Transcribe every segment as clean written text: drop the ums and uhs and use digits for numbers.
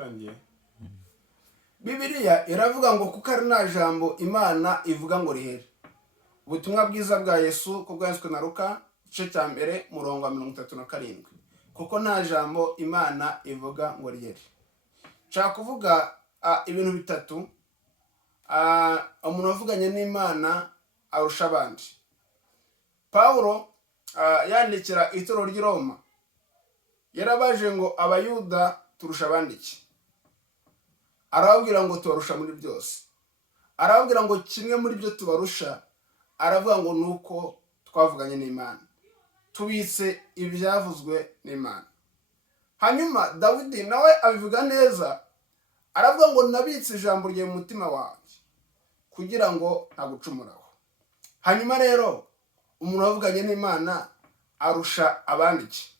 tangiye. Bibiliya iravuga ngo kuko ari nta jambo Imana ivuga ngo rihere. Ubutumwa bwiza bwa Yesu ko bwanditswe na Luka igice cya mbere murongo wa 37. Kuko nta jambo Imana ivuga ngo rihere. Nshaka kuvuga ibintu bitatu umuntu wavuganye n'Imana arusha abandi. Pawulo yandikira itorero ry'i Roma yarabaje ngo abayuda turusha abandi iki? Arababwira ngo tubarusha muri byose. Arababwira ngo kimwe muri byo tubarusha, aravuga ngo nuko twavuganye n'Imana, tubitse ibyavuzwe n'Imana. Hanyuma Dawidi nawe abivuga neza, aravuga ngo nabitse ijambo rye mu mutima wanjye kugira ngo ntagucumuraho. Hanyuma rero umuntu wavuganye n'Imana arusha abandi iki?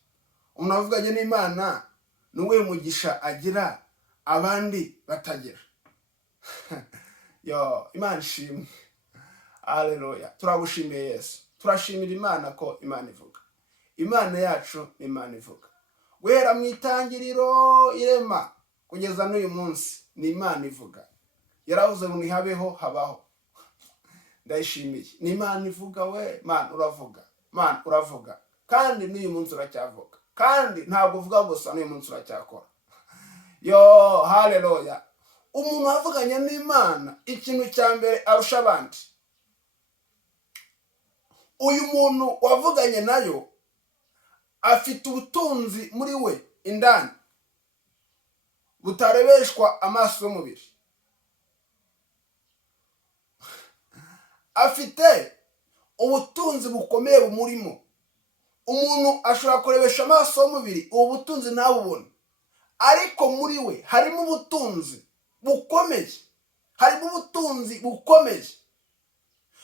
Umuntu wavuganye n'Imana nuwe mugisha agira abandi batagira. Yo, Imana ishimwe. Haleluya. Turagushimiye Yesu. Turashimira Imana ko Imana ivuga. Imana yacu ni Imana ivuga. Guhera mu itangiriro irema kugeza n'uyu munsi ni Imana ivuga. Yaravuze ngo nihabeho habaho. Ndayishimiye. Ni Imana ivuga we, Mana uravuga. Mana uravuga. Kandi n'uyu munsi uracyavuga. Kandi ntabwo uvuga gusa n'uyu munsi uracyakora. Yo, haleluya. Umuntu wavuganye n'Imana ikintu cya mbere arusha abandi. Uyu muntu wavuganye nayo afite ubutunzi muri we indani butarebeshwa amaso y'umubiri. Afite ubutunzi bukomeye bumurimo. Umuntu ashobora kurebesha amaso y'umubiri ubu butunzi ntabubone, ariko muri we harimo ubutunzi bukomeye. Harimo ubutunzi bukomeye.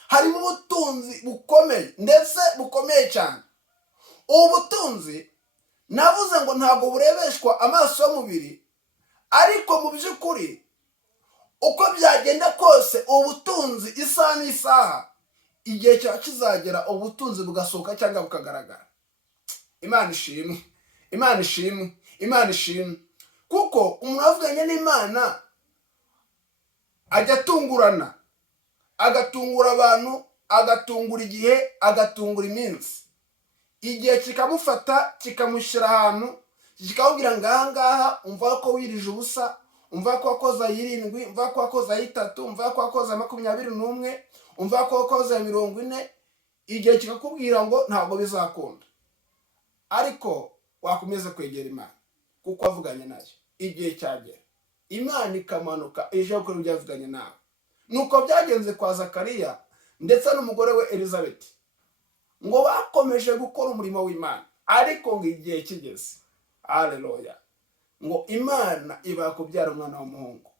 Harimo ubutunzi bukomeye ndetse bukomeye cyane. Ubu butunzi navuze ngo ntabwo burebeshwa amaso y'umubiri, ariko mu by'ukuri uko byagenda kose ubutunzi isaha n'isaha igihe cya kizagera ubutunzi bugasohoka cyangwa bukagaragara. Imana ishimwe. Imana ishimwe. Imana ishimwe. Kuko umuntu avuganye n'Imana ajya atungurana, agatungura abantu, agatungura igihe, agatungura iminsi. Igihe kikamufata kikamushyira ahantu kikamubwira ngo ahangaha umva ko wirije ubusa, umva ko wakoze 7, umva ko wakoze 3, umva ko wakoze 21, umva ko wakoze 40. Igihe kikakubwira ngo ntabwo bizakunda, ariko wakomeza kwegera Imana kuko wavuganye nayo. Igihe cyagera Imana ikamanuka ije gukora ibyo yavuganye nawe. Nuko byagenze kwa Zakariya ndetse n'umugore we Elizabeth, ngo bakomeje gukora umurimo w'Imana, ariko ngo igihe kigeze, haleluya, ngo Imana iba kubyara umwana w'umuhungu.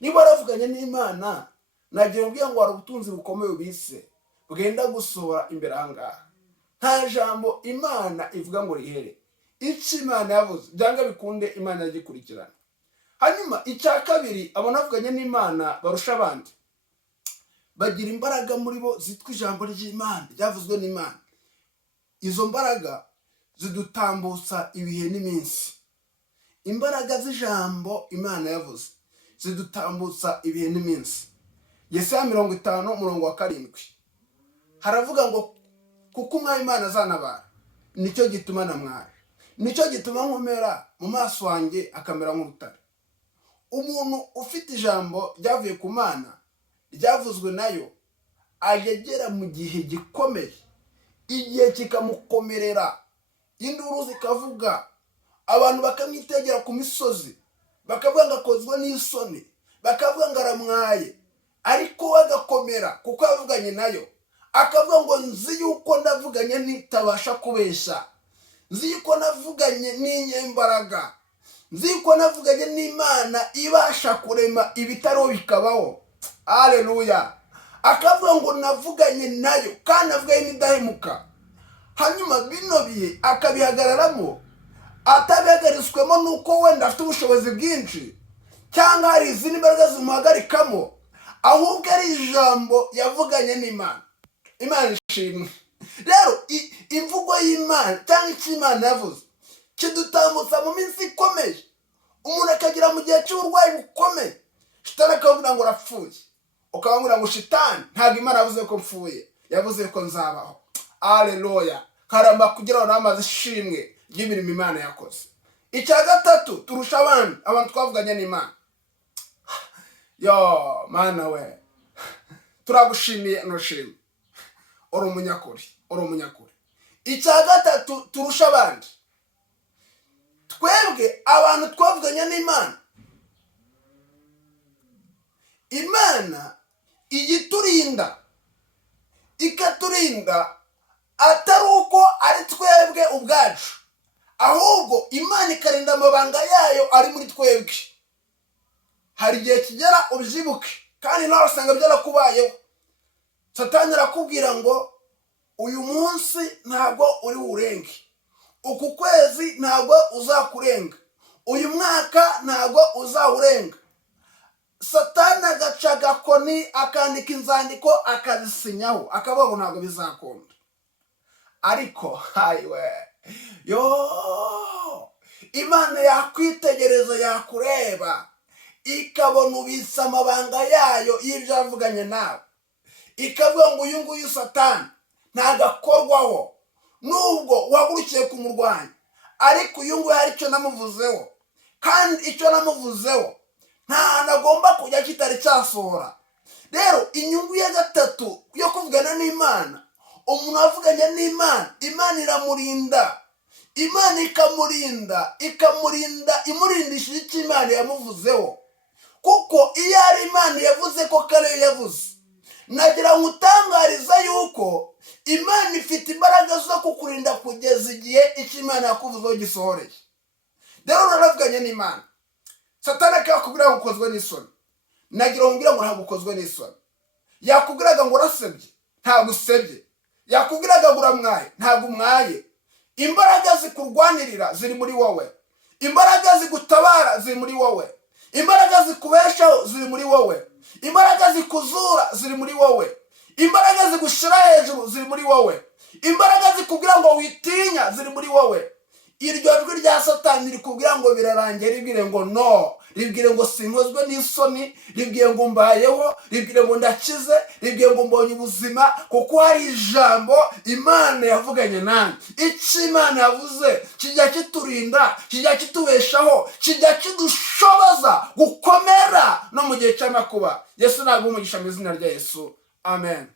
Niba waravuganye n'Imana, nagiye mbwiye ngo hari ubutunzi bukomeye ubise bwenda gusohora imbere ahangaha. Nta jambo Imana ivuga ngo rihere. Icyo Imana yavuze byanga bikunde Imana yagikurikirana. Hanyuma icya kabiri abona avuganye n'Imana barusha abandi, bagira imbaraga muri bo zitwa ijambo ry'Imana ryavuzwe n'Imana. Izo mbaraga zidutambutsa ibihe n'iminsi. Imbaraga z'ijambo Imana yavuze zidutambutsa ibihe n'iminsi. Yesaya 50:7 haravuga ngo kuko umwami Imana azanabara, nicyo gituma namwara, nicyo gituma nkomera mu maso wanjye akamera nk'urutare. Umuntu ufite ijambo ryavuye ku Mana ryavuzwe nayo agegera mu gihe gikomeye, igihe kikamukomerera, induru zikavuga, abantu bakamwitegera ku misozi bakavuga ngo akozwe n'isoni, bakavuga ngo aramwaye, ariko we agakomera kuko yavuganye nayo. Akavuga ngo nzi yuko ndavuganye nitabasha kubesha, nzi yuko navuganye n'inyembaraga, nzi yuko navuganye n'Imana ibasha kurema ibitaro bikabaho. Haleluya. Akavuga ngo navuganye nayo kandi avuganye n'idahemuka. Hanyuma bino bihe akabihagararamo atabihagariswemo nuko wenda afite ubushobozi bwinshi cyangwa hari izindi mbaraga zimuhagarikamo, ahubwo ari ijambo yavuganye n'Imana. Imana ishimwe. Rero imvugo y'Imana cyangwa icyo Imana yavuze kidutambutsa mu minsi ikomeye. Umuntu akagira mu gihe gihe cy'uburwayi bukomeye shitani akavuga ngo urapfuye, ukababwira ngo shitani ntabwo Imana yavuze ko mpfuye, yavuze ko nzabaho. Haleluya. Karamba kugira ngo namaze ishimwe ry'imirimo Imana yakoze. Icya gatatu turusha abantu twavuganye n'Imana. Yo Mana we, turagushimiye nushimye, uri umunyakuri. Icya gatatu turusha abandi, twebwe abantu twavuganye n'Imana, Imana igiturinda ikaturinda atari uko ari twebwe ubwacu, ahubwo Imana ikarinda amabanga yayo ari muri twebwe. Hari igihe kigera ubyibuke, kandi nawe usanga byarakubayeho. Satani arakubwira ngo uyu munsi ntabwo uri urenge, uku kwezi ntabwo uzakurenga, uyu mwaka ntabwo uzawurenga. Satani agaca agakoni akandika inzandiko akazisinyaho, akavuga ngo ntabwo bizakunda. Ariko hayiwe yo, Imana yakwitegereza, yakureba, ikabona ubitse amabanga yayo y'ibyo yavuganye nawe, ikavuga ngo uyu nguyu Satani ntagakorwaho, nubwo wahagurukiye kumurwanya, ariko uyu nguyu hari icyo namuvuzeho, kandi icyo namuvuzeho nta hantu agomba kujya kitari cyasohora. Rero inyungu ya gatatu yo kuvugana n'Imana, umuntu wavuganye n'Imana, Imana iramurinda, Imana ikamurinda imurindishije icyo Imana yamuvuzeho. Kuko iyo ari Imana yavuze ko kare yavuze, nagira ngo utangariza yuko Imana ifite imbaraga zo kukurinda kugeza igihe icyo Imana yakuvuzeho gisohoreye. Rero naravuganye n'Imana, Satani akakubwira ngo ukozwe n'isoni, nagira ngo ntabwo ukozwe n'isoni. Yakubwiraga ngo urasebye, ntabwo usebye. Yakubwiraga ngo uramwaye, ntabwo umwaye. Imbaraga zikurwanirira ziri muri wowe, imbaraga zigutabara ziri muri wowe, imbaraga zikubeshaho ziri muri wowe, imbaraga zikuzura ziri muri wowe, imbaraga zigushyira hejuru ziri muri wowe, imbaraga zikubwira ngo witinya ziri muri wowe. Iryo jwi rya Satani rikubwira ngo birarangiye, ribwire ngo no, ribwire ngo sinkozwe n'isoni, ribwire ngo mbayeho, ribwire ngo ndakize, ribwire ngo mbonye ubuzima, kuko hari ijambo Imana yavuganye nanjye. Icyo Imana yavuze kijya kiturinda, kijya kitubeshaho, kijya kidushoboza gukomera no mu gihe cy'amakuba. Yesu naguhe umugisha mu izina rya Yesu, amen.